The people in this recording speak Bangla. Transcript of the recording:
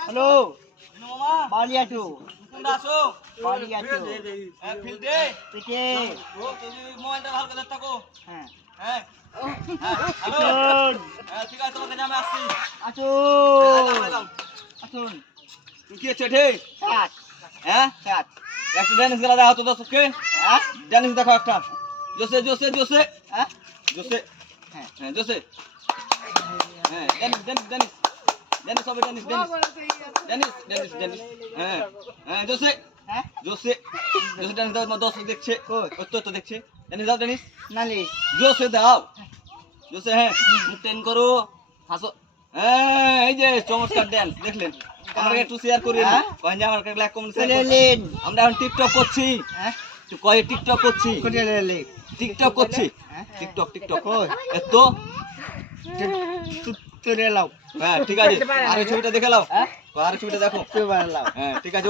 হ্যালো মামা বাড়ি আছো তোমরা আসো বাড়ি আছো ফিল্ডে পিঠে ও তুমি মোবাইলটা ভালো করে থাকো হ্যাঁ হ্যাঁ হ্যালো আসুন হ্যাঁ ঠিক আছে তোমাকে আমি আসছি আসুন এলাম আসুন কি আছে ঠে সাত হ্যাঁ সাত একটা ড্যানিস খেলা দেখো তো দর্শককে হ্যাঁ ড্যানিস দেখো একটা জোসে জোসে জোসে হ্যাঁ জোসে হ্যাঁ হ্যাঁ জোসে হ্যাঁ ড্যানিস ড্যানিস ড্যানিস ড্যানিস হবে Danish Danish Danish Danish Danish হ্যাঁ হ্যাঁ জোসে হ্যাঁ জোসে জোসে ড্যানিস দাও দর্শক দেখছে কই ওই তো দেখছে ড্যানিস দাও ড্যানিস নালিশ জোসে দাও জোসে হ্যাঁ মুখ টেন করো হাসো হ্যাঁ এই যে চমৎকার ড্যান্স দেখলেন আমাকে একটু শেয়ার করেন হ্যাঁ? কয়েন যে আমার লাইক কমেন্ট চলে শেয়ার এলেন আমরা এখন টিকটক করছি হ্যাঁ তো কয়ে টিকটক করছি কোথায় এলেন টিকটক করছি হ্যাঁ টিকটক টিকটক কই এত চলে এলাও হ্যাঁ ঠিক আছে আর ছবিটা দেখে নাও হ্যাঁ আর ছবিটা দেখো চলে এলাও হ্যাঁ ঠিক আছে